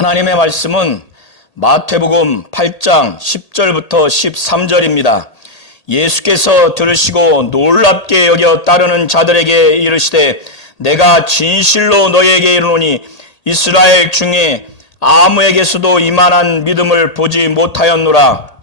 하나님의 말씀은 마태복음 8장 10절부터 13절입니다. 예수께서 들으시고 놀랍게 여겨 따르는 자들에게 이르시되 내가 진실로 너희에게 이르노니 이스라엘 중에 아무에게서도 이만한 믿음을 보지 못하였노라.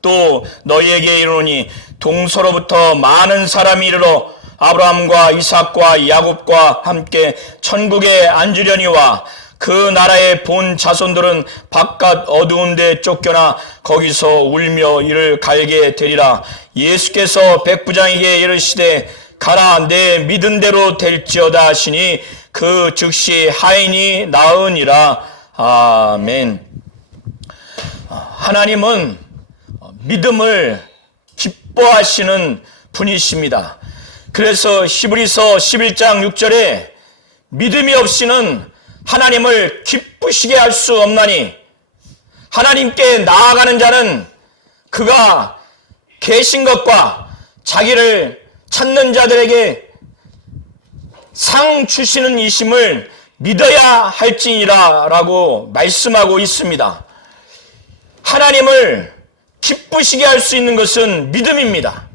또 너희에게 이르노니 동서로부터 많은 사람이 이르러 아브라함과 이삭과 야곱과 함께 천국에 앉으려니와 그 나라의 본 자손들은 바깥 어두운 데 쫓겨나 거기서 울며 이를 갈게 되리라. 예수께서 백부장에게 이르시되 가라, 내 믿은 대로 될지어다 하시니 그 즉시 하인이 나으니라. 아멘. 하나님은 믿음을 기뻐하시는 분이십니다. 그래서 히브리서 11장 6절에 믿음이 없이는 하나님을 기쁘시게 할 수 없나니 하나님께 나아가는 자는 그가 계신 것과 자기를 찾는 자들에게 상 주시는 이심을 믿어야 할지니라 라고 말씀하고 있습니다. 하나님을 기쁘시게 할 수 있는 것은 믿음입니다.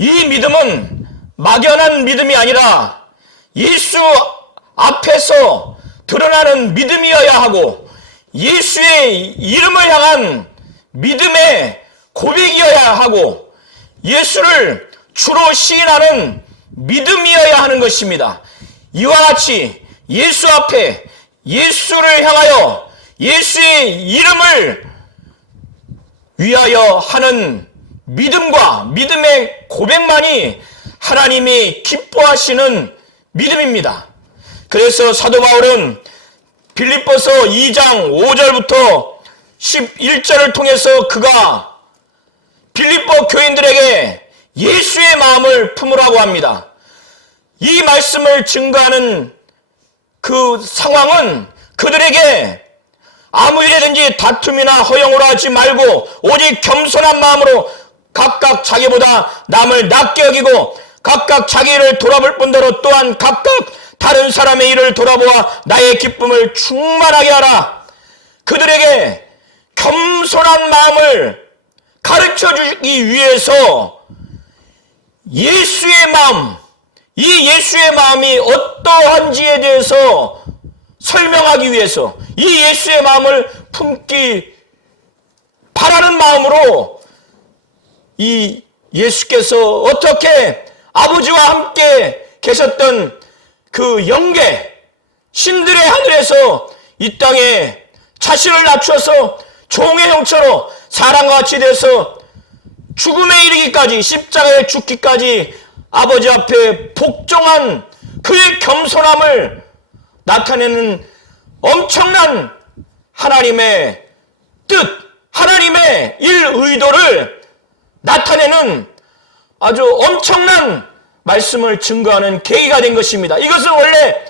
이 믿음은 막연한 믿음이 아니라 예수 앞에서 드러나는 믿음이어야 하고 예수의 이름을 향한 믿음의 고백이어야 하고 예수를 주로 시인하는 믿음이어야 하는 것입니다. 이와 같이 예수 앞에 예수를 향하여 예수의 이름을 위하여 하는 믿음과 믿음의 고백만이 하나님이 기뻐하시는 믿음입니다. 그래서 사도 바울은 빌립보서 2장 5절부터 11절을 통해서 그가 빌립보 교인들에게 예수의 마음을 품으라고 합니다. 이 말씀을 증거하는 그 상황은 그들에게 아무 일에든지 다툼이나 허영으로 하지 말고 오직 겸손한 마음으로 각각 자기보다 남을 낮게 여기고 각각 자기 일을 돌아볼 뿐더러 또한 각각 다른 사람의 일을 돌아보아 나의 기쁨을 충만하게 하라. 그들에게 겸손한 마음을 가르쳐주기 위해서 예수의 마음, 이 예수의 마음이 어떠한지에 대해서 설명하기 위해서 이 예수의 마음을 품기 바라는 마음으로 이 예수께서 어떻게 아버지와 함께 계셨던 그 영계 신들의 하늘에서 이 땅에 자신을 낮춰서 종의 형체로 사람과 같이 돼서 죽음에 이르기까지 십자가에 죽기까지 아버지 앞에 복종한 그의 겸손함을 나타내는 엄청난 하나님의 뜻, 하나님의 일 의도를 나타내는 아주 엄청난 말씀을 증거하는 계기가 된 것입니다. 이것은 원래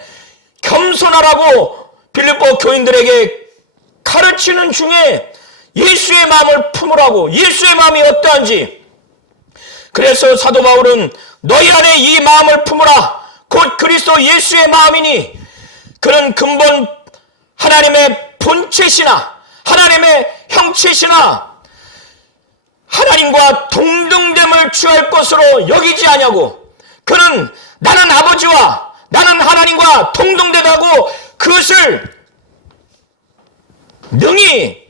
겸손하라고 빌립보 교인들에게 가르치는 중에 예수의 마음을 품으라고, 예수의 마음이 어떠한지. 그래서 사도 바울은 너희 안에 이 마음을 품으라. 곧 그리스도 예수의 마음이니 그는 근본 하나님의 본체시나 하나님의 형체시나 하나님과 동등됨을 취할 것으로 여기지 아니하고 그는 나는 아버지와 나는 하나님과 동등되다고 그것을 능히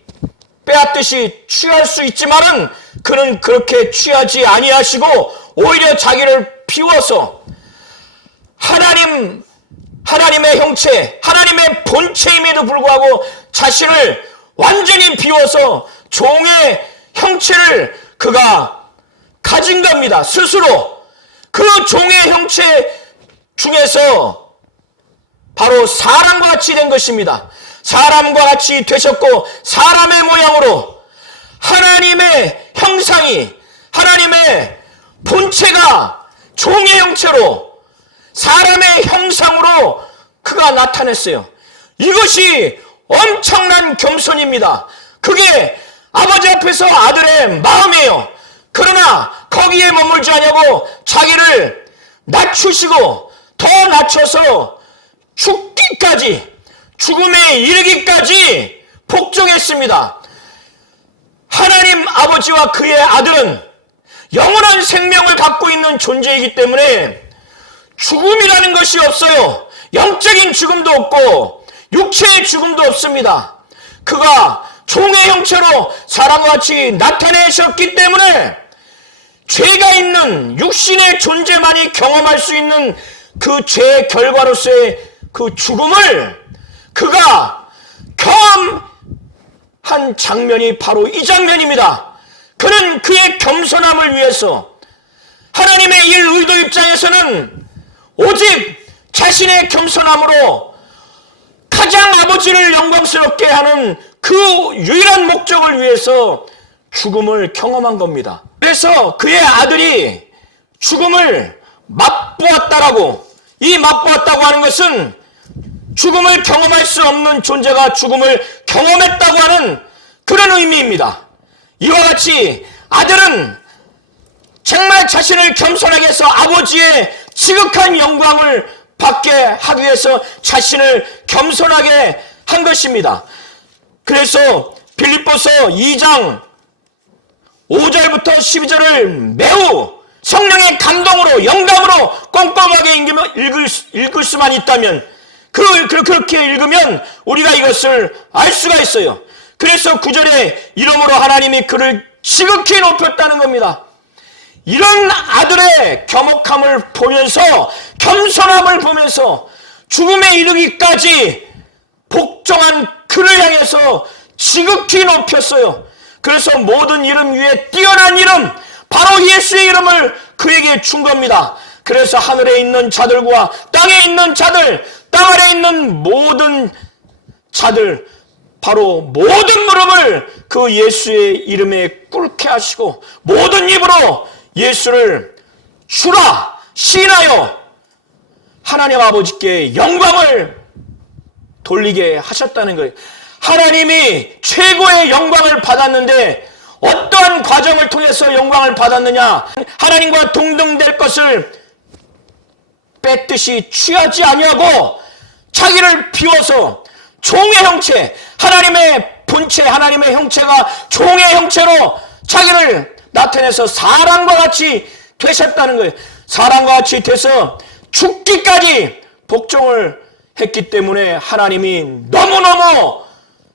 빼앗듯이 취할 수 있지만은 그는 그렇게 취하지 아니하시고 오히려 자기를 비워서 하나님의 형체, 하나님의 본체임에도 불구하고 자신을 완전히 비워서 종의 형체를 그가 가진 겁니다. 스스로. 그 종의 형체 중에서 바로 사람과 같이 된 것입니다. 사람과 같이 되셨고 사람의 모양으로 하나님의 형상이 하나님의 본체가 종의 형체로 사람의 형상으로 그가 나타냈어요. 이것이 엄청난 겸손입니다. 그게 아버지 앞에서 아들의 마음이에요. 그러나 거기에 머물지 않냐고 자기를 낮추시고 더 낮춰서 죽기까지 죽음에 이르기까지 복종했습니다. 하나님 아버지와 그의 아들은 영원한 생명을 갖고 있는 존재이기 때문에 죽음이라는 것이 없어요. 영적인 죽음도 없고 육체의 죽음도 없습니다. 그가 종의 형체로 사람과 같이 나타내셨기 때문에 죄가 있는 육신의 존재만이 경험할 수 있는 그 죄의 결과로서의 그 죽음을 그가 경험한 장면이 바로 이 장면입니다. 그는 그의 겸손함을 위해서 하나님의 일 의도 입장에서는 오직 자신의 겸손함으로 가장 아버지를 영광스럽게 하는 그 유일한 목적을 위해서 죽음을 경험한 겁니다. 그래서 그의 아들이 죽음을 맛보았다라고, 이 맛보았다고 하는 것은 죽음을 경험할 수 없는 존재가 죽음을 경험했다고 하는 그런 의미입니다. 이와 같이 아들은 정말 자신을 겸손하게 해서 아버지의 지극한 영광을 받게 하기 위해서 자신을 겸손하게 한 것입니다. 그래서 빌립보서 2장 5절부터 12절을 매우 성령의 감동으로 영감으로 꼼꼼하게 읽을 수만 있다면 그렇게 읽으면 우리가 이것을 알 수가 있어요. 그래서 9절에 이러므로 하나님이 그를 지극히 높였다는 겁니다. 이런 아들의 겸허함을 보면서, 겸손함을 보면서 죽음에 이르기까지 복종한 그를 향해서 지극히 높였어요. 그래서 모든 이름 위에 뛰어난 이름, 바로 예수의 이름을 그에게 준 겁니다. 그래서 하늘에 있는 자들과 땅에 있는 자들, 땅 아래 있는 모든 자들, 바로 모든 무릎을 그 예수의 이름에 꿇게 하시고 모든 입으로 예수를 주라 시인하여 하나님 아버지께 영광을 돌리게 하셨다는 거예요. 하나님이 최고의 영광을 받았는데 어떠한 과정을 통해서 영광을 받았느냐? 하나님과 동등될 것을 뺏듯이 취하지 아니하고 자기를 비워서 종의 형체, 하나님의 본체, 하나님의 형체가 종의 형체로 자기를 나타내서 사람과 같이 되셨다는 거예요. 사람과 같이 돼서 죽기까지 복종을 했기 때문에 하나님이 너무너무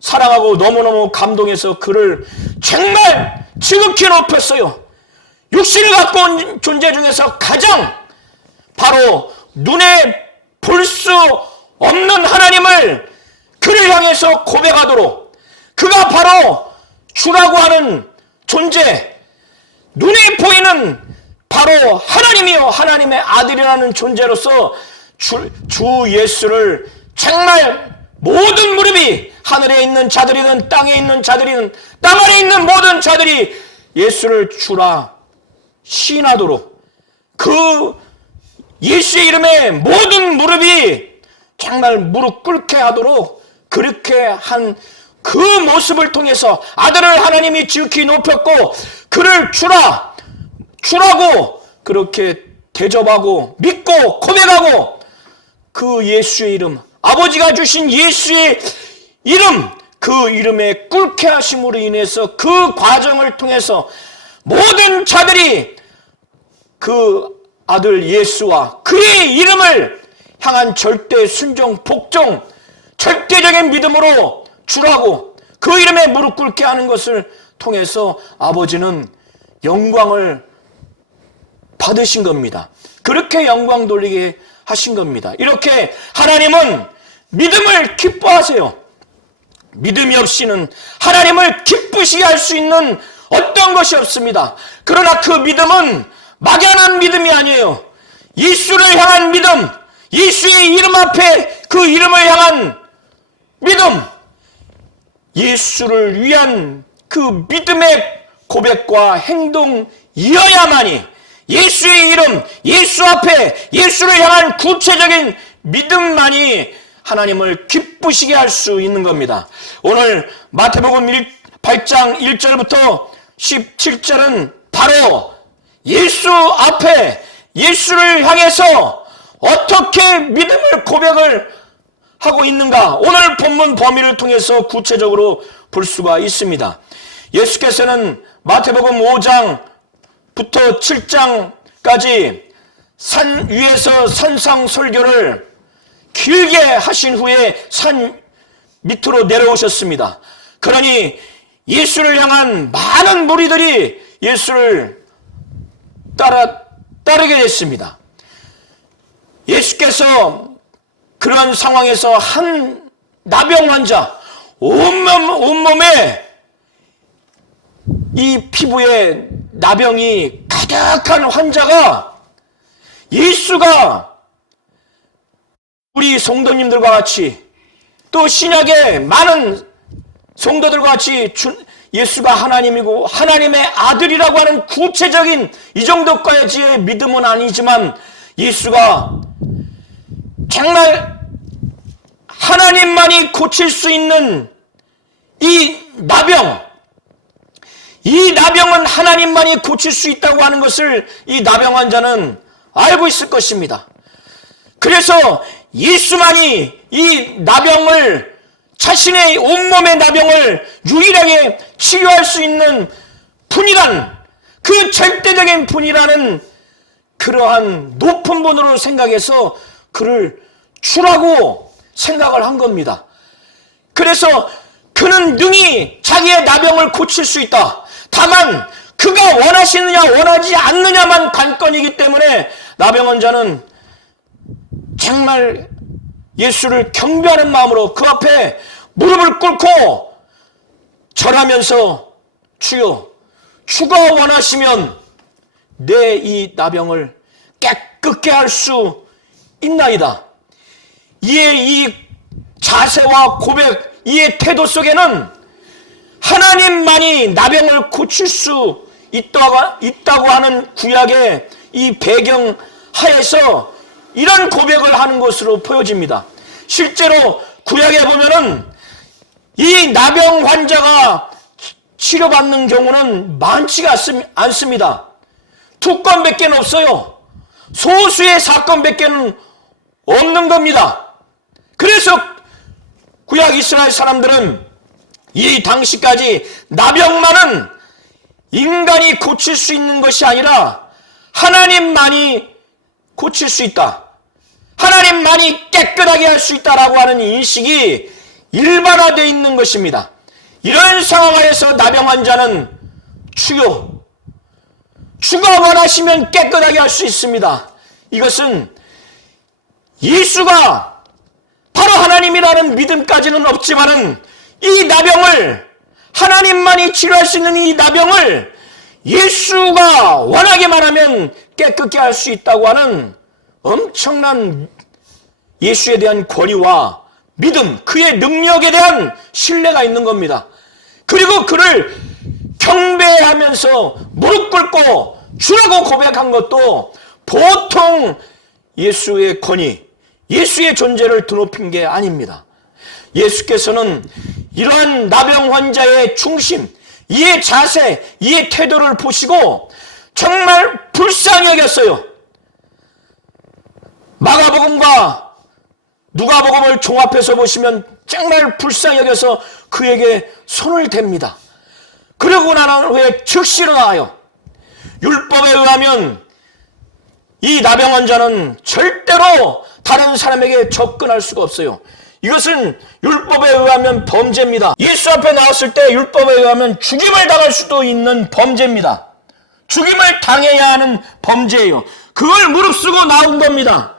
사랑하고 너무너무 감동해서 그를 정말 지극히 높였어요. 육신을 갖고 온 존재 중에서 가장 바로 눈에 볼 수 없는 하나님을 그를 향해서 고백하도록, 그가 바로 주라고 하는 존재, 눈에 보이는 바로 하나님이요 하나님의 아들이라는 존재로서 주 예수를 정말 모든 무릎이, 하늘에 있는 자들이든 땅에 있는 자들이든 땅 아래 있는 모든 자들이 예수를 주라 시인하도록, 그 예수의 이름에 모든 무릎이 정말 무릎 꿇게 하도록 그렇게 한 그 모습을 통해서 아들을 하나님이 지극히 높였고 그를 주라고 그렇게 대접하고 믿고 고백하고 그 예수의 이름, 아버지가 주신 예수의 이름, 그 이름에 꿇게 하심으로 인해서 그 과정을 통해서 모든 자들이 그 아들 예수와 그의 이름을 향한 절대 순종, 복종, 절대적인 믿음으로 주라고 그 이름에 무릎 꿇게 하는 것을 통해서 아버지는 영광을 받으신 겁니다. 그렇게 영광 돌리게 하신 겁니다. 이렇게 하나님은 믿음을 기뻐하세요. 믿음이 없이는 하나님을 기쁘시게 할 수 있는 어떤 것이 없습니다. 그러나 그 믿음은 막연한 믿음이 아니에요. 예수를 향한 믿음, 예수의 이름 앞에 그 이름을 향한 믿음, 예수를 위한 그 믿음의 고백과 행동이어야만이, 예수의 이름, 예수 앞에 예수를 향한 구체적인 믿음만이 하나님을 기쁘시게 할 수 있는 겁니다. 오늘 마태복음 8장 1절부터 17절은 바로 예수 앞에 예수를 향해서 어떻게 믿음을 고백을 하고 있는가? 오늘 본문 범위를 통해서 구체적으로 볼 수가 있습니다. 예수께서는 마태복음 5장부터 7장까지 산 위에서 산상 설교를 길게 하신 후에 산 밑으로 내려오셨습니다. 그러니 예수를 향한 많은 무리들이 예수를 따르게 됐습니다. 예수께서 그런 상황에서 한 나병 환자, 온몸에 이 피부에 나병이 가득한 환자가 예수가 우리 성도님들과 같이 또 신약의 많은 성도들과 같이 예수가 하나님이고 하나님의 아들이라고 하는 구체적인 이 정도까지의 믿음은 아니지만 예수가 정말 하나님만이 고칠 수 있는 이 나병은 하나님만이 고칠 수 있다고 하는 것을 이 나병 환자는 알고 있을 것입니다. 그래서 예수만이 이 나병을, 자신의 온몸의 나병을 유일하게 치료할 수 있는 분이란, 그 절대적인 분이라는 그러한 높은 분으로 생각해서 그를 주라고 생각을 한 겁니다. 그래서 그는 능히 자기의 나병을 고칠 수 있다. 다만 그가 원하시느냐 원하지 않느냐만 관건이기 때문에 나병 환자는 정말 예수를 경배하는 마음으로 그 앞에 무릎을 꿇고 절하면서 주여, 주가 원하시면 내 이 나병을 깨끗게 할 수 있나이다. 이의 이 자세와 고백, 이의 태도 속에는 하나님만이 나병을 고칠 수 있다고 하는 구약의 이 배경 하에서 이런 고백을 하는 것으로 보여집니다. 실제로 구약에 보면은 이 나병 환자가 치료받는 경우는 많지가 않습니다. 2건밖에 없어요. 소수의 사건밖에 없는 겁니다. 그래서 구약 이스라엘 사람들은 이 당시까지 나병만은 인간이 고칠 수 있는 것이 아니라 하나님만이 고칠 수 있다, 하나님만이 깨끗하게 할 수 있다라고 하는 인식이 일반화되어 있는 것입니다. 이런 상황에서 나병 환자는 주여, 주가 원하시면 깨끗하게 할 수 있습니다. 이것은 예수가 바로 하나님이라는 믿음까지는 없지만은 이 나병을, 하나님만이 치료할 수 있는 이 나병을 예수가 원하기만 하면 깨끗게 할 수 있다고 하는 엄청난 예수에 대한 권위와 믿음, 그의 능력에 대한 신뢰가 있는 겁니다. 그리고 그를 경배하면서 무릎 꿇고 주라고 고백한 것도 보통 예수의 권위, 예수의 존재를 드높인 게 아닙니다. 예수께서는 이러한 나병 환자의 중심, 이의 자세, 이의 태도를 보시고 정말 불쌍히 여겼어요. 마가복음과 누가복음을 종합해서 보시면 정말 불쌍히 여겨서 그에게 손을 댑니다. 그러고 난 후에 즉시 일어나요. 율법에 의하면 이 나병 환자는 절대로 다른 사람에게 접근할 수가 없어요. 이것은 율법에 의하면 범죄입니다. 예수 앞에 나왔을 때 율법에 의하면 죽임을 당할 수도 있는 범죄입니다. 죽임을 당해야 하는 범죄예요. 그걸 무릅쓰고 나온 겁니다.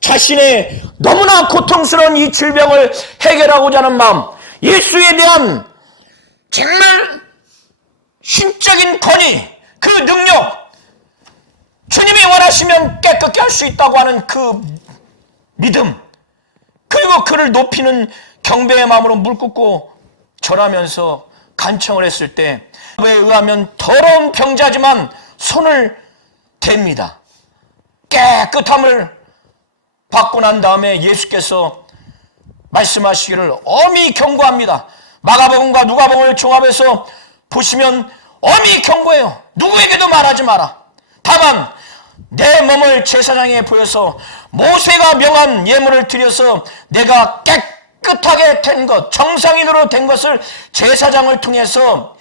자신의 너무나 고통스러운 이 질병을 해결하고자 하는 마음, 예수에 대한 정말 신적인 권위, 그 능력, 주님이 원하시면 깨끗게 할 수 있다고 하는 그 믿음, 그리고 그를 높이는 경배의 마음으로 물 꿇고 절하면서 간청을 했을 때, 왜 의하면 더러운 병자지만 손을 댑니다. 깨끗함을 받고 난 다음에 예수께서 말씀하시기를 엄히 경고합니다. 마가복음과 누가복음을 종합해서 보시면 엄히 경고해요. 누구에게도 말하지 마라. 다만 내 몸을 제사장에 보여서 모세가 명한 예물을 드려서 내가 깨끗하게 된 것, 정상인으로 된 것을 제사장을 통해서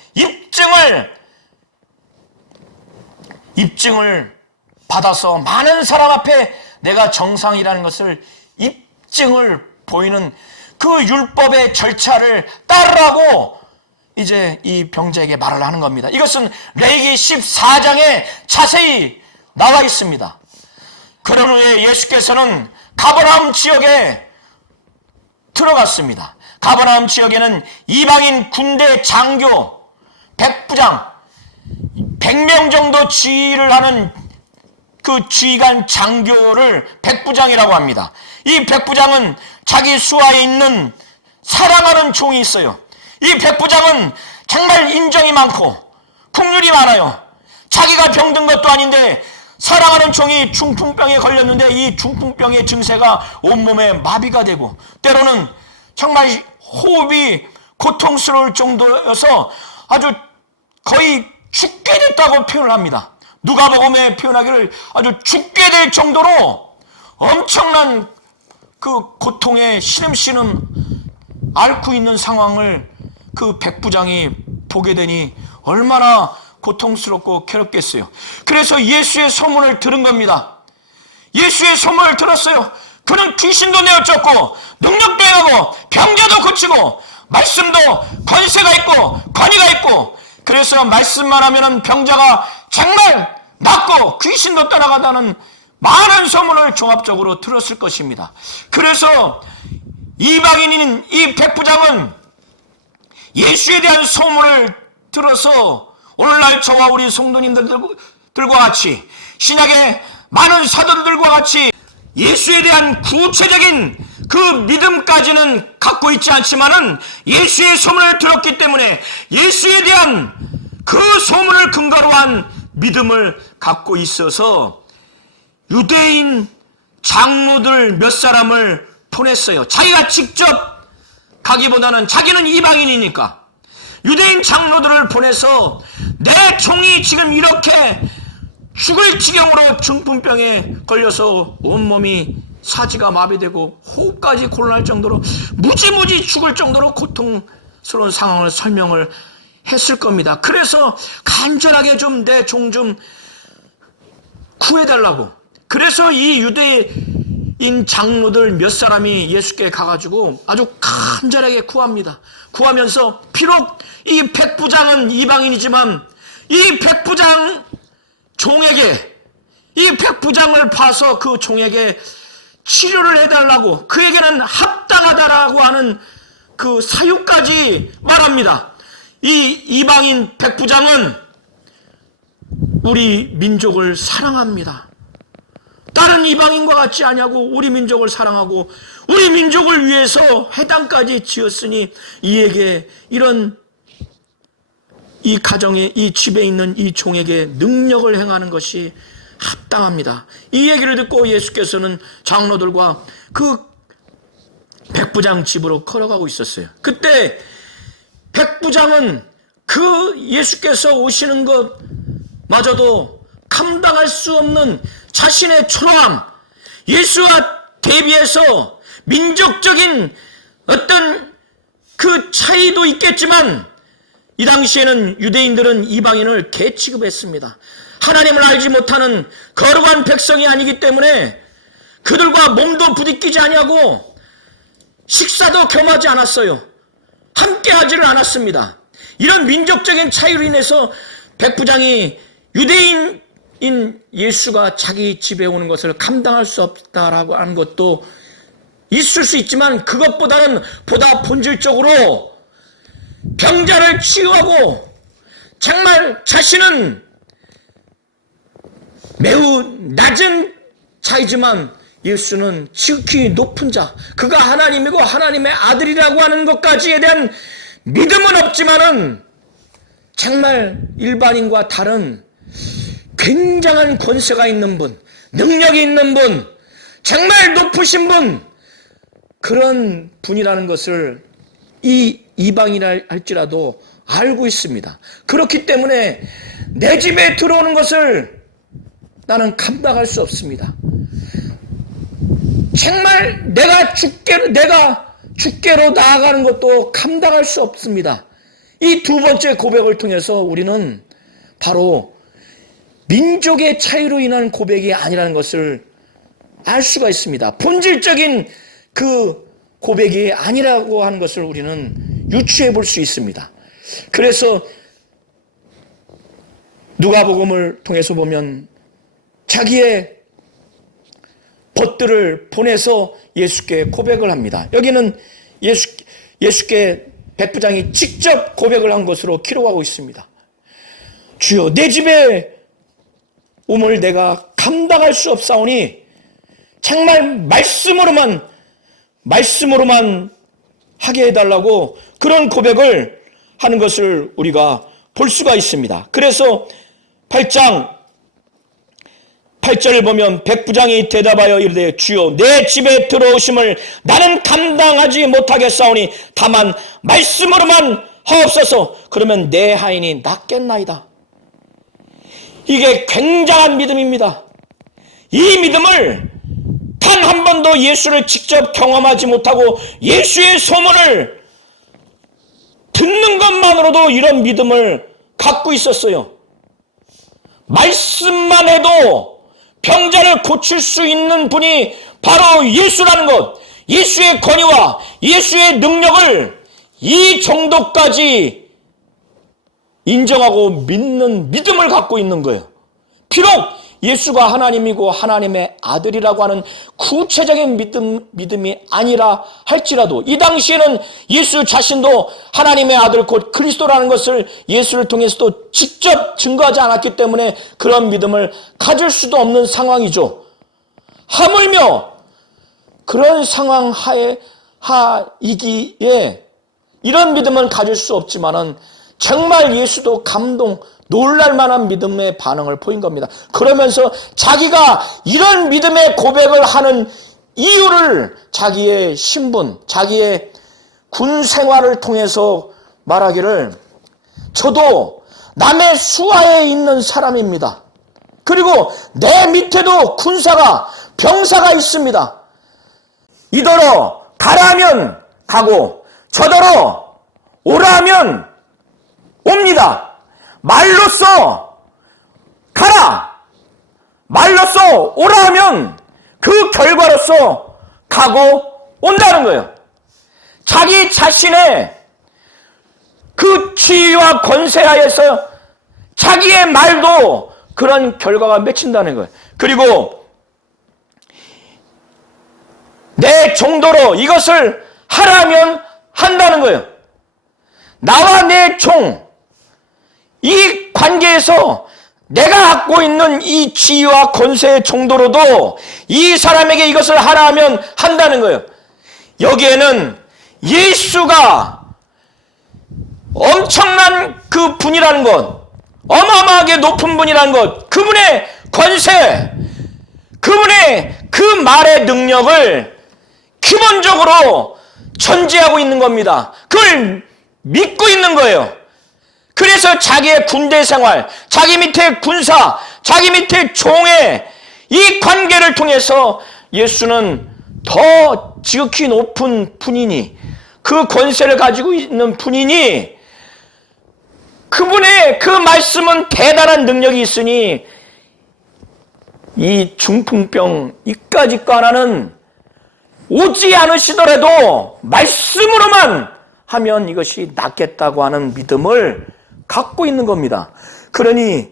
입증을 받아서 많은 사람 앞에 내가 정상이라는 것을 입증을 보이는 그 율법의 절차를 따르라고 이제 이 병자에게 말을 하는 겁니다. 이것은 레위기 14장에 자세히 나와 있습니다. 그런 후에 예수께서는 가버나움 지역에 들어갔습니다. 가버나움 지역에는 이방인 군대 장교, 백부장, 100명 정도 지휘를 하는 그 지휘관 장교를 백부장이라고 합니다. 이 백부장은 자기 수하에 있는 사랑하는 종이 있어요. 이 백부장은 정말 인정이 많고 국률이 많아요. 자기가 병든 것도 아닌데 사랑하는 종이 중풍병에 걸렸는데 이 중풍병의 증세가 온몸에 마비가 되고 때로는 정말 호흡이 고통스러울 정도여서 아주 거의 죽게 됐다고 표현을 합니다. 누가복음에 표현하기를 아주 죽게 될 정도로 엄청난 그 고통에 신음신음 앓고 있는 상황을 그 백부장이 보게 되니 얼마나 고통스럽고 괴롭겠어요. 그래서 예수의 소문을 들은 겁니다. 예수의 소문을 들었어요. 그는 귀신도 내어쫓고 능력도 행하고 병자도 고치고 말씀도 권세가 있고 권위가 있고 그래서 말씀만 하면은 병자가 정말 낫고 귀신도 떠나가다는 많은 소문을 종합적으로 들었을 것입니다. 그래서 이방인인 이 백부장은 예수에 대한 소문을 들어서 오늘날 저와 우리 성도님들과 같이 신약의 많은 사도들과 같이 예수에 대한 구체적인 그 믿음까지는 갖고 있지 않지만은 예수의 소문을 들었기 때문에 예수에 대한 그 소문을 근거로 한 믿음을 갖고 있어서 유대인 장로들 몇 사람을 보냈어요. 자기가 직접 가기보다는 자기는 이방인이니까 유대인 장로들을 보내서 내 종이 지금 이렇게 죽을 지경으로 중풍병에 걸려서 온몸이 사지가 마비되고 호흡까지 곤란할 정도로 무지무지 죽을 정도로 고통스러운 상황을 설명을 했을 겁니다. 그래서 간절하게 좀 내 종 좀 구해달라고. 그래서 이 유대인 장로들 몇 사람이 예수께 가가지고 아주 간절하게 구합니다. 구하면서 비록 이 백부장은 이방인이지만 이 백부장 종에게 이 백부장을 봐서 그 종에게 치료를 해달라고 그에게는 합당하다라고 하는 그 사유까지 말합니다. 이 이방인 백부장은 우리 민족을 사랑합니다. 다른 이방인과 같지 않냐고 우리 민족을 사랑하고 우리 민족을 위해서 회당까지 지었으니 이에게 이런 이 가정에 이 집에 있는 이 종에게 능력을 행하는 것이 합당합니다. 이 얘기를 듣고 예수께서는 장로들과 그 백부장 집으로 걸어가고 있었어요. 그때 백부장은 그 예수께서 오시는 것마저도 감당할 수 없는 자신의 초라함, 예수와 대비해서 민족적인 어떤 그 차이도 있겠지만 이 당시에는 유대인들은 이방인을 개 취급했습니다. 하나님을 알지 못하는 거룩한 백성이 아니기 때문에 그들과 몸도 부딪히지 아니하고 식사도 겸하지 않았어요. 함께 하지를 않았습니다. 이런 민족적인 차이로 인해서 백부장이 유대인인 예수가 자기 집에 오는 것을 감당할 수 없다라고 하는 것도 있을 수 있지만 그것보다는 보다 본질적으로 병자를 치유하고 정말 자신은 매우 낮은 자이지만 예수는 지극히 높은 자, 그가 하나님이고 하나님의 아들이라고 하는 것까지에 대한 믿음은 없지만은 정말 일반인과 다른 굉장한 권세가 있는 분, 능력이 있는 분, 정말 높으신 분, 그런 분이라는 것을 이 이방이라 할지라도 알고 있습니다. 그렇기 때문에 내 집에 들어오는 것을 나는 감당할 수 없습니다. 정말 내가 죽게로 나아가는 것도 감당할 수 없습니다. 이 두 번째 고백을 통해서 우리는 바로 민족의 차이로 인한 고백이 아니라는 것을 알 수가 있습니다. 본질적인 그 고백이 아니라고 하는 것을 우리는 유추해 볼 수 있습니다. 그래서 누가복음을 통해서 보면 자기의 벗들을 보내서 예수께 고백을 합니다. 여기는 예수께 백부장이 직접 고백을 한 것으로 기록하고 있습니다. 주여, 내 집에 오물 내가 감당할 수 없사오니 정말 말씀으로만 하게 해달라고 그런 고백을 하는 것을 우리가 볼 수가 있습니다. 그래서 8장 8절을 보면 백부장이 대답하여 이르되 주여, 내 집에 들어오심을 나는 감당하지 못하겠사오니 다만 말씀으로만 하옵소서. 그러면 내 하인이 낫겠나이다. 이게 굉장한 믿음입니다. 이 믿음을 단 한 번도 예수를 직접 경험하지 못하고 예수의 소문을 듣는 것만으로도 이런 믿음을 갖고 있었어요. 말씀만 해도 병자를 고칠 수 있는 분이 바로 예수라는 것, 예수의 권위와 예수의 능력을 이 정도까지 인정하고 믿는 믿음을 갖고 있는 거예요. 비록 예수가 하나님이고 하나님의 아들이라고 하는 구체적인 믿음이 아니라 할지라도 이 당시에는 예수 자신도 하나님의 아들 곧 그리스도라는 것을 예수를 통해서도 직접 증거하지 않았기 때문에 그런 믿음을 가질 수도 없는 상황이죠. 하물며 그런 상황 하이기에 이런 믿음은 가질 수 없지만은 정말 예수도 놀랄 만한 믿음의 반응을 보인 겁니다. 그러면서 자기가 이런 믿음의 고백을 하는 이유를 자기의 신분, 자기의 군 생활을 통해서 말하기를 저도 남의 수하에 있는 사람입니다. 그리고 내 밑에도 군사가, 병사가 있습니다. 이더러 가라 하면 가고 저더러 오라 하면 옵니다. 말로써 가라, 말로써 오라 하면 그 결과로서 가고 온다는 거예요. 자기 자신의 그 지위와 권세하에서 자기의 말도 그런 결과가 맺힌다는 거예요. 그리고 내 정도로 이것을 하라면 한다는 거예요. 나와 내 종, 이 관계에서 내가 갖고 있는 이 지위와 권세의 정도로도 이 사람에게 이것을 하라 하면 한다는 거예요. 여기에는 예수가 엄청난 그 분이라는 것, 어마어마하게 높은 분이라는 것, 그분의 권세, 그분의 그 말의 능력을 기본적으로 전제하고 있는 겁니다. 그걸 믿고 있는 거예요. 그래서 자기의 군대 생활, 자기 밑에 군사, 자기 밑에 종의 이 관계를 통해서 예수는 더 지극히 높은 분이니, 그 권세를 가지고 있는 분이니, 그분의 그 말씀은 대단한 능력이 있으니 이 중풍병 이까짓 거 하나는 오지 않으시더라도 말씀으로만 하면 이것이 낫겠다고 하는 믿음을 갖고 있는 겁니다. 그러니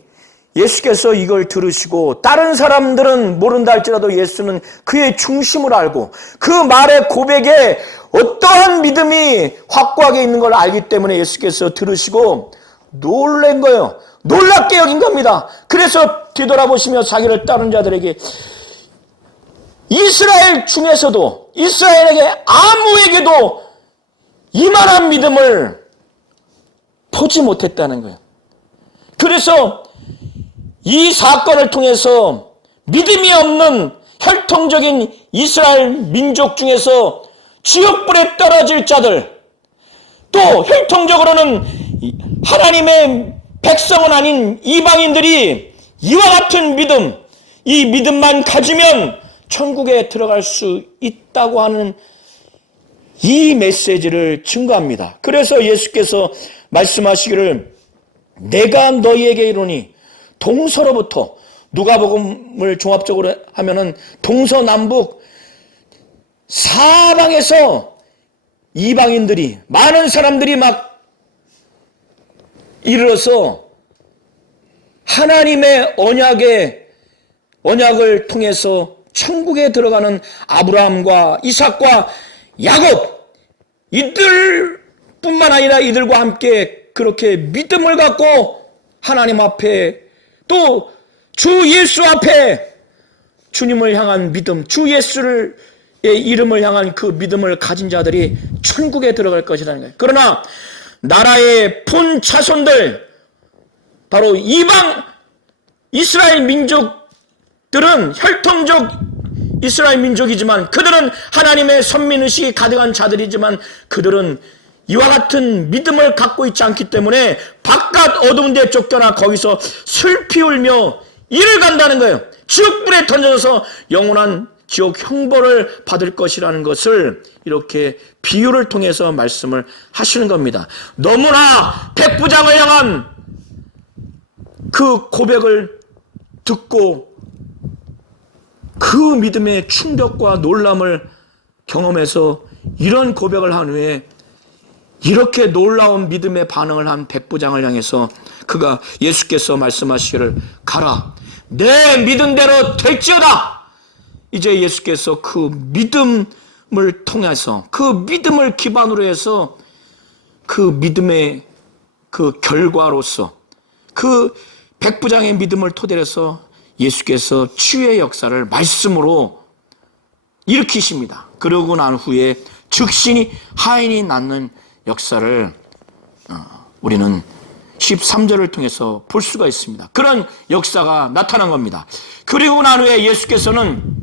예수께서 이걸 들으시고 다른 사람들은 모른다 할지라도 예수는 그의 중심을 알고 그 말의 고백에 어떠한 믿음이 확고하게 있는 걸 알기 때문에 예수께서 들으시고 놀란 거예요. 놀랍게 여긴 겁니다. 그래서 뒤돌아보시며 자기를 따른 자들에게 이스라엘 중에서도 이스라엘에게 아무에게도 이만한 믿음을 보지 못했다는 거예요. 그래서 이 사건을 통해서 믿음이 없는 혈통적인 이스라엘 민족 중에서 지옥불에 떨어질 자들, 또 혈통적으로는 하나님의 백성은 아닌 이방인들이 이와 같은 믿음, 이 믿음만 가지면 천국에 들어갈 수 있다고 하는 이 메시지를 증거합니다. 그래서 예수께서 말씀하시기를 내가 너희에게 이르노니 동서로부터, 누가복음을 종합적으로 하면은 동서남북 사방에서 이방인들이, 많은 사람들이 막 이르러서 하나님의 언약을 통해서 천국에 들어가는 아브라함과 이삭과 야곱, 이들뿐만 아니라 이들과 함께 그렇게 믿음을 갖고 하나님 앞에, 또 주 예수 앞에 주님을 향한 믿음, 주 예수의 이름을 향한 그 믿음을 가진 자들이 천국에 들어갈 것이라는 거예요. 그러나 나라의 본 자손들, 바로 이방 이스라엘 민족들은 혈통적 이스라엘 민족이지만 그들은 하나님의 선민의식이 가득한 자들이지만 그들은 이와 같은 믿음을 갖고 있지 않기 때문에 바깥 어두운 데 쫓겨나 거기서 슬피 울며 이를 간다는 거예요. 지옥불에 던져져서 영원한 지옥 형벌을 받을 것이라는 것을 이렇게 비유를 통해서 말씀을 하시는 겁니다. 너무나 백부장을 향한 그 고백을 듣고 그 믿음의 충격과 놀람을 경험해서 이런 고백을 한 후에 이렇게 놀라운 믿음의 반응을 한 백부장을 향해서 그가 예수께서 말씀하시기를 가라, 내 믿은 대로 될지어다. 이제 예수께서 그 믿음을 통해서, 그 믿음을 기반으로 해서 그 믿음의 그 결과로서 그 백부장의 믿음을 토대로 해서 예수께서 치유의 역사를 말씀으로 일으키십니다. 그러고 난 후에 즉시 하인이 낫는 역사를 우리는 13절을 통해서 볼 수가 있습니다. 그런 역사가 나타난 겁니다. 그리고 난 후에 예수께서는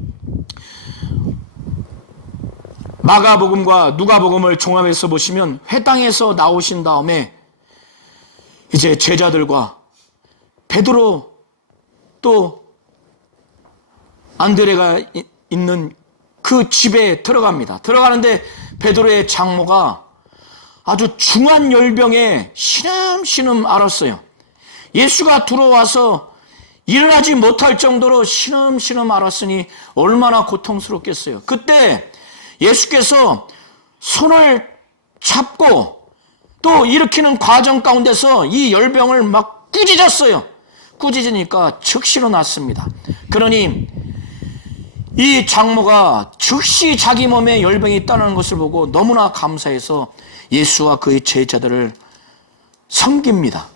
마가복음과 누가복음을 종합해서 보시면 회당에서 나오신 다음에 이제 제자들과 베드로 또 안드레가 있는 그 집에 들어갑니다. 들어가는데 베드로의 장모가 아주 중한 열병에 신음신음 앓았어요. 예수가 들어와서 일어나지 못할 정도로 신음신음 앓았으니 얼마나 고통스럽겠어요. 그때 예수께서 손을 잡고 또 일으키는 과정 가운데서 이 열병을 막 꾸짖었어요. 꾸짖으니까 즉시로 났습니다. 그러니 이 장모가 즉시 자기 몸에 열병이 떠나는 것을 보고 너무나 감사해서 예수와 그의 제자들을 섬깁니다.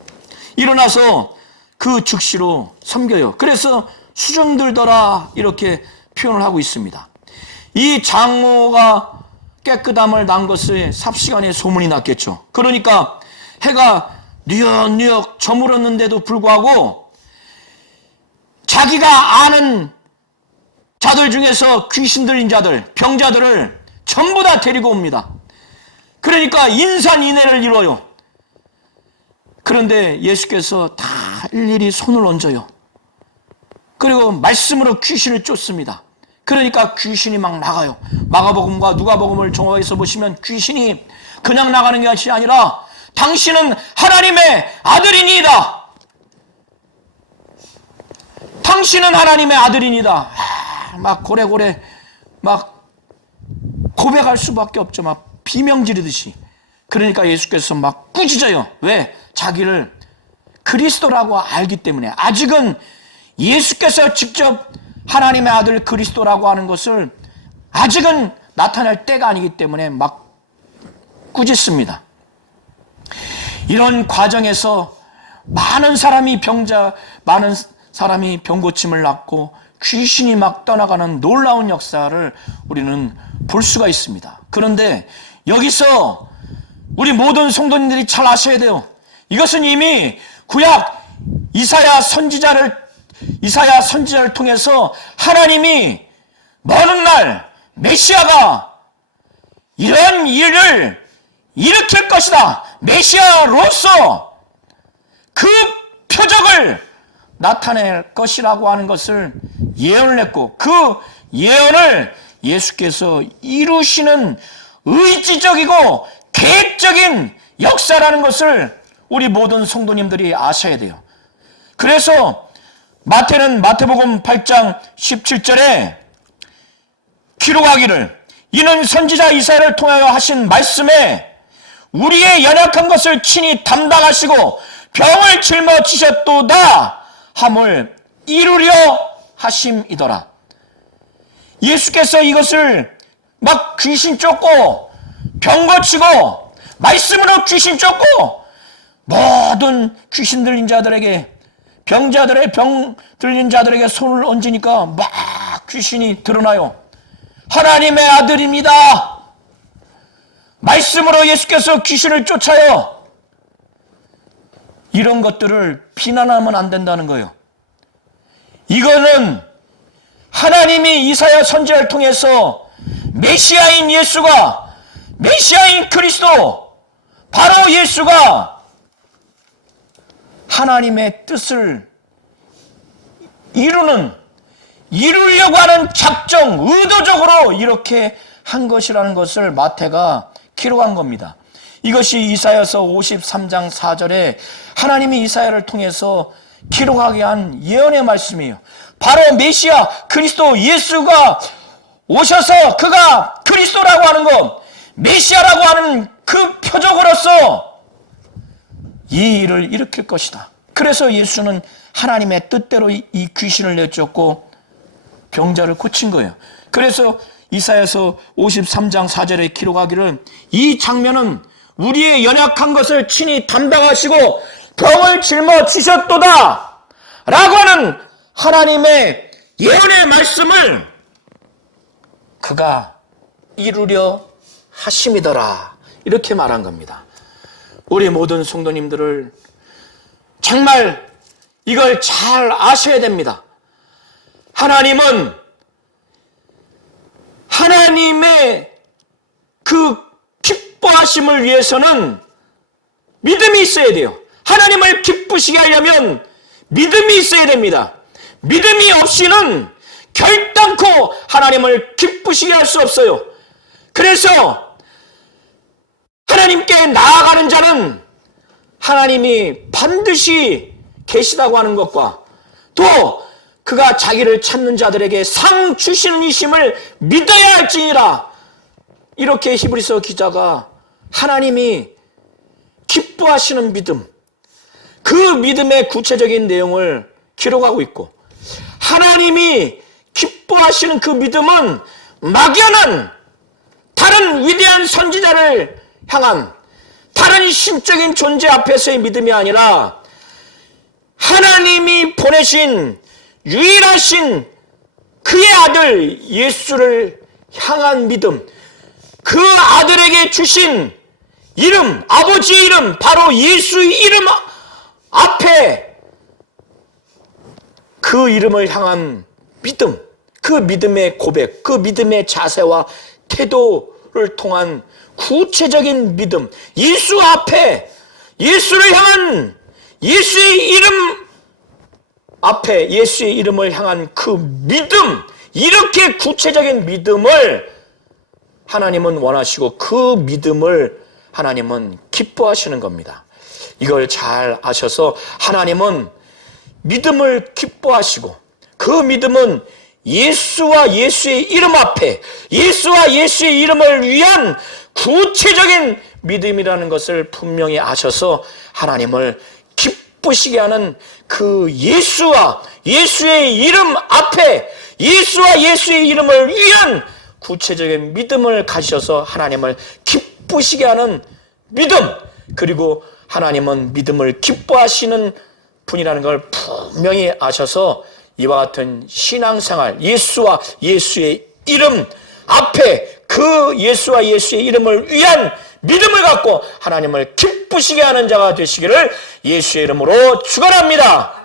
일어나서 그 즉시로 섬겨요. 그래서 수정들더라 이렇게 표현을 하고 있습니다. 이 장모가 깨끗함을 난 것을 삽시간에 소문이 났겠죠. 그러니까 해가 뉘엿뉘엿 저물었는데도 불구하고 자기가 아는 자들 중에서 귀신 들린 자들, 병자들을 전부 다 데리고 옵니다. 그러니까 인산인해를 이뤄요. 그런데 예수께서 다 일일이 손을 얹어요. 그리고 말씀으로 귀신을 쫓습니다. 그러니까 귀신이 막 나가요. 마가복음과 누가복음을 종합해서 보시면 귀신이 그냥 나가는 것이 아니라 당신은 하나님의 아들이니이다. 당신은 하나님의 아들이니다. 막 고래고래 막 고백할 수밖에 없죠. 막 비명 지르듯이. 그러니까 예수께서 막 꾸짖어요. 왜? 자기를 그리스도라고 알기 때문에. 아직은 예수께서 직접 하나님의 아들 그리스도라고 하는 것을 아직은 나타낼 때가 아니기 때문에 막 꾸짖습니다. 이런 과정에서 많은 사람이 병고침을 낫고 귀신이 막 떠나가는 놀라운 역사를 우리는 볼 수가 있습니다. 그런데 여기서 우리 모든 성도님들이 잘 아셔야 돼요. 이것은 이미 구약 이사야 선지자를 통해서 하나님이 먼 날 메시아가 이런 일을 일으킬 것이다. 메시아로서 그 표적을 나타낼 것이라고 하는 것을 예언을 했고, 그 예언을 예수께서 이루시는 의지적이고 계획적인 역사라는 것을 우리 모든 성도님들이 아셔야 돼요. 그래서 마태는 마태복음 8장 17절에 기록하기를, 이는 선지자 이사야를 통하여 하신 말씀에 우리의 연약한 것을 친히 담당하시고 병을 짊어지셨도다 함을 이루려 하심이더라. 예수께서 이것을 막 귀신 쫓고 병 고치고 말씀으로 귀신 쫓고 모든 귀신 들린 자들에게, 병자들의 병 들린 자들에게 손을 얹으니까 막 귀신이 드러나요. 하나님의 아들입니다. 말씀으로 예수께서 귀신을 쫓아요. 이런 것들을 비난하면 안 된다는 거예요. 이거는 하나님이 이사야 선지자를 통해서 메시아인 예수가, 메시아인 그리스도, 바로 예수가 하나님의 뜻을 이루려고 하는 작정, 의도적으로 이렇게 한 것이라는 것을 마태가 기록한 겁니다. 이것이 이사야서 53장 4절에 하나님이 이사야를 통해서 기록하게 한 예언의 말씀이에요. 바로 메시아 그리스도 예수가 오셔서 그가 그리스도라고 하는 것, 메시아라고 하는 그 표적으로서 이 일을 일으킬 것이다. 그래서 예수는 하나님의 뜻대로 이 귀신을 내쫓고 병자를 고친 거예요. 그래서 이사야서 53장 4절에 기록하기를, 이 장면은 우리의 연약한 것을 친히 담당하시고 병을 짊어지셨도다 라고 하는 하나님의 예언의 말씀을 그가 이루려 하심이더라, 이렇게 말한 겁니다. 우리 모든 성도님들을 정말 이걸 잘 아셔야 됩니다. 하나님은 하나님의 그 기뻐하심을 위해서는 믿음이 있어야 돼요. 하나님을 기쁘시게 하려면 믿음이 있어야 됩니다. 믿음이 없이는 결단코 하나님을 기쁘시게 할 수 없어요. 그래서 하나님께 나아가는 자는 하나님이 반드시 계시다고 하는 것과, 또 그가 자기를 찾는 자들에게 상 주시는 이심을 믿어야 할지니라, 이렇게 히브리서 기자가 하나님이 기뻐하시는 믿음, 그 믿음의 구체적인 내용을 기록하고 있고, 하나님이 기뻐하시는 그 믿음은 막연한 다른 위대한 선지자를 향한 다른 신적인 존재 앞에서의 믿음이 아니라 하나님이 보내신 유일하신 그의 아들 예수를 향한 믿음, 그 아들에게 주신 이름, 아버지의 이름, 바로 예수의 이름 앞에 그 이름을 향한 믿음, 그 믿음의 고백, 그 믿음의 자세와 태도를 통한 구체적인 믿음, 예수 앞에, 예수를 향한, 예수의 이름 앞에 예수의 이름을 향한 그 믿음, 이렇게 구체적인 믿음을 하나님은 원하시고 그 믿음을 하나님은 기뻐하시는 겁니다. 이걸 잘 아셔서 하나님은 믿음을 기뻐하시고, 그 믿음은 예수와 예수의 이름 앞에, 예수와 예수의 이름을 위한 구체적인 믿음이라는 것을 분명히 아셔서 하나님을 기쁘시게 하는 그 예수와 예수의 이름 앞에, 예수와 예수의 이름을 위한 구체적인 믿음을 가지셔서 하나님을 기쁘시게 하는 믿음, 그리고 하나님은 믿음을 기뻐하시는 분이라는 걸 분명히 아셔서 이와 같은 신앙생활, 예수와 예수의 이름 앞에 그 예수와 예수의 이름을 위한 믿음을 갖고 하나님을 기쁘시게 하는 자가 되시기를 예수의 이름으로 축원합니다.